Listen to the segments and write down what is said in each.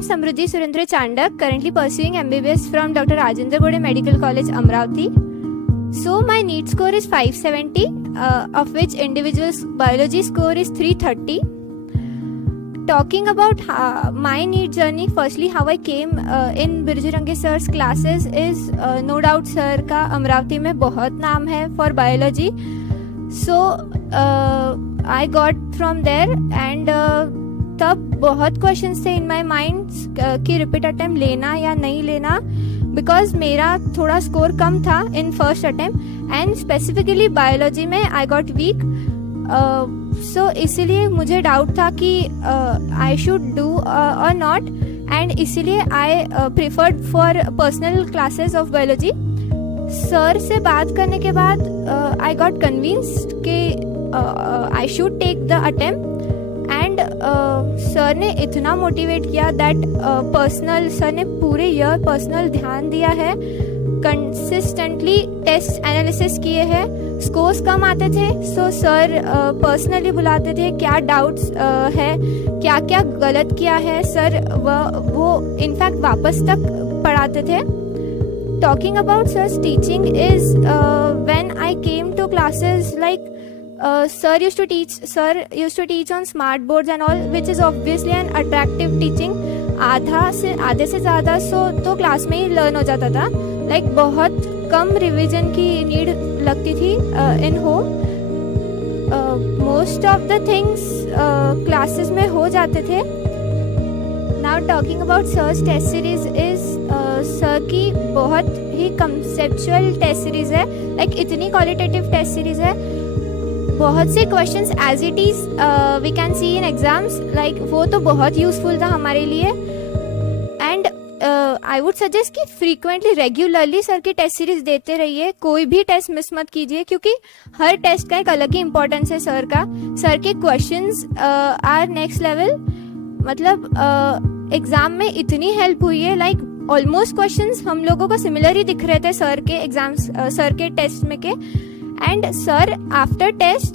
am Samruddhi Surendra Chandak, currently pursuing MBBS from Dr. Rajendra Gode Medical College, Amravati. So my NEET score is 570, of which individual biology score is 330. Talking about my NEET journey, firstly how I came in Birju Range sir's classes is no doubt sir का अमरावती में बहुत नाम है for biology. So I got from there and तब बहुत questions थे इन my mind कि repeat attempt लेना या नहीं लेना, बिकॉज मेरा थोड़ा स्कोर कम था in first attempt and specifically biology में आई गॉट वीक. सो इसीलिए मुझे डाउट था कि आई शुड डू और नॉट, एंड इसीलिए I preferred for personal classes of biology. Sir से बात करने के बाद आई गॉट कन्विंस्ड कि I should take the attempt. And sir ने इतना मोटिवेट किया दैट पर्सनल, सर ने पूरे ईयर पर्सनल ध्यान दिया है, कंसिस्टेंटली टेस्ट एनालिसिस किए हैं. स्कोर्स कम आते थे सो सर पर्सनली बुलाते थे, क्या डाउट्स है, क्या क्या गलत किया है सर, वो इनफैक्ट वापस तक पढ़ाते थे. Talking about sir's teaching is when I came to classes like sir used to teach on smart boards and all, which is obviously an attractive teaching. आधे से ज़्यादा तो क्लास में ही लर्न हो जाता था. लाइक बहुत कम रिवीजन की नीड लगती थी in home. Most of the things classes में हो जाते थे. Now talking about sir's test series is, sir की बहुत ही कंसेप्चुअल टेस्ट सीरीज है. लाइक इतनी क्वालिटेटिव टेस्ट सीरीज है. बहुत से questions as it is we can see in exams, like वो तो बहुत यूजफुल था हमारे लिए. एंड आई वुड सजेस्ट कि फ्रीक्वेंटली रेगुलरली सर की टेस्ट सीरीज देते रहिए. कोई भी टेस्ट मिस मत कीजिए, क्योंकि हर टेस्ट का एक अलग ही इंपॉर्टेंस है सर का. सर के क्वेश्चंस आर नेक्स्ट लेवल. मतलब एग्जाम में इतनी हेल्प हुई है, लाइक ऑलमोस्ट क्वेश्चंस हम लोगों को सिमिलर ही दिख रहे थे सर के एग्जाम्स, सर के टेस्ट में के. And sir after test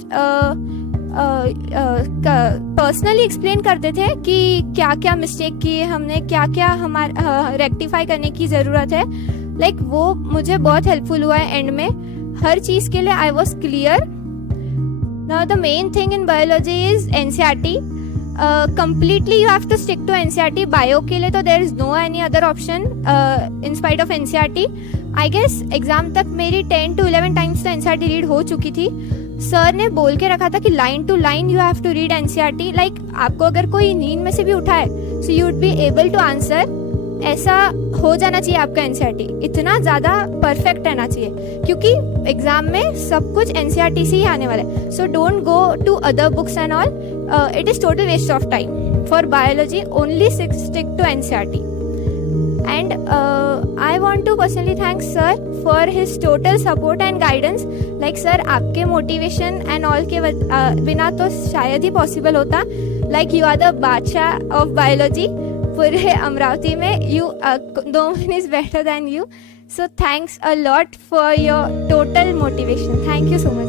personally explain करते थे कि क्या क्या मिस्टेक किए हमने, क्या क्या हमारा रेक्टिफाई करने की ज़रूरत है. लाइक वो मुझे बहुत हेल्पफुल हुआ है एंड में. हर चीज़ के लिए I was clear. Now the main thing in biology is NCERT. completely you have to stick to NCERT. Bio के लिए तो there is no any other option in spite of NCERT. I guess exam तक मेरी 10 to 11 times तो NCERT read हो चुकी थी. Sir ने बोल के रखा था कि line to line you have to read NCERT. Like आपको अगर कोई नींद में से भी उठाए so you would be able to answer. ऐसा हो जाना चाहिए आपका NCERT, इतना ज़्यादा परफेक्ट रहना चाहिए, क्योंकि एग्जाम में सब कुछ NCERT से ही आने वाला है. So don't go to other books and all. It is total waste of time. For biology, only stick to NCERT. And I want to personally thank sir for his total support and guidance. Like sir, आपके motivation and all के बिना तो शायद ही possible होता. Like you are the बादशाह of biology. पूरे अमरावती में no one is better than you. So thanks a lot for your total motivation. Thank you so much.